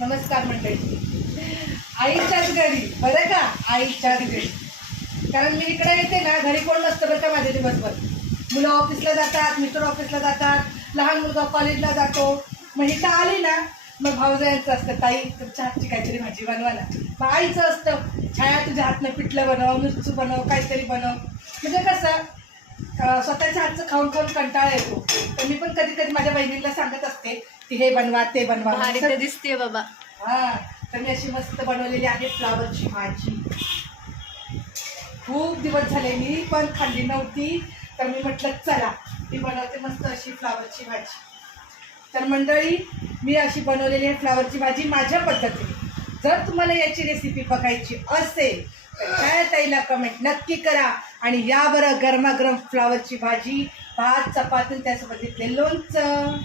नमस्कार मंडळी. आईच्याच घरी बरं का, आईच्याच घरी. कारण मी इकडे येते ना, घरी कोण नसतं बरं का माझ्या दिवसभर. मुलं ऑफिसला जातात, मिस्टर ऑफिसला जातात, लहान मुलगा कॉलेजला जातो. मग इथं आली ना, मग भाऊजायांचं असतं, ताई तुमच्या हातची काहीतरी भाजी बनवा ना. मग आईचं असतं, छाया तुझ्या हातनं पिठलं बनव, मिरचू बनव, काहीतरी बनव. म्हणजे कसं स्वतःच्या हातचं खाऊन खाऊन कंटाळा येतो. तर मी पण कधी कधी माझ्या बहिणीला सांगत असते की हे बनवा ते बनवा. भारी तर दिसते बाबा. हा, तर मी अशी मस्त बनवलेली आहे फ्लावरची भाजी. खूप दिवस झाले मी पण खाल्ली नव्हती, तर मी म्हटलं चला मी बनवते मस्त अशी फ्लावरची भाजी. तर मंडळी, मी अशी बनवलेली आहे फ्लावरची भाजी माझ्या पद्धतीने. जर तुम्हाला याची रेसिपी बघायची असेल तर छाया ताईला कमेंट नक्की करा. आणि या बरं गरमागरम फ्लावरची भाजी, भात, चपाती, त्यासोबत घेतले लोणचं.